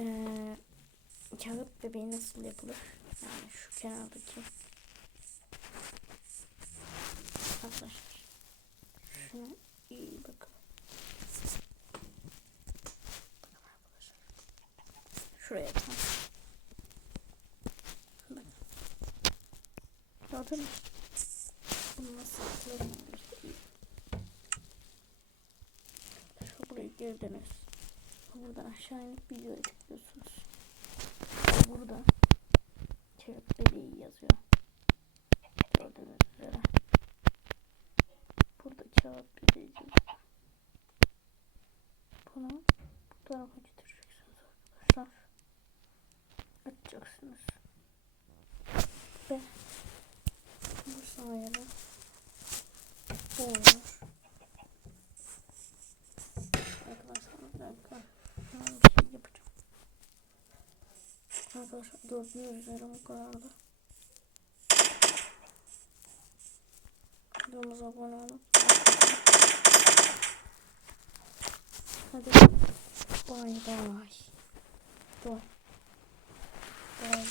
Ee, kağıt bebeği nasıl yapılır? Yani şu kenardaki arkadaşlar şuna iyi bakın. Bakın arkadaşlar. Şuraya tam. Gördün? Bunu nasıl göstereyim. Şu buraya girdiniz. Buradan aşağı inip videoya tıklıyorsunuz. Burada kağıt bebeği yazıyor. Gördüğünüz üzere. Burada kağıt bebeği. Bunu bu tarafa getireceksiniz arkadaşlar. Açacaksınız. Ve bu sayede bu olur. Arkadaşlar gördüğünüz üzere bu kadardı. Videomuza abone olun. Hadi. Bay bay. Bay. Bay.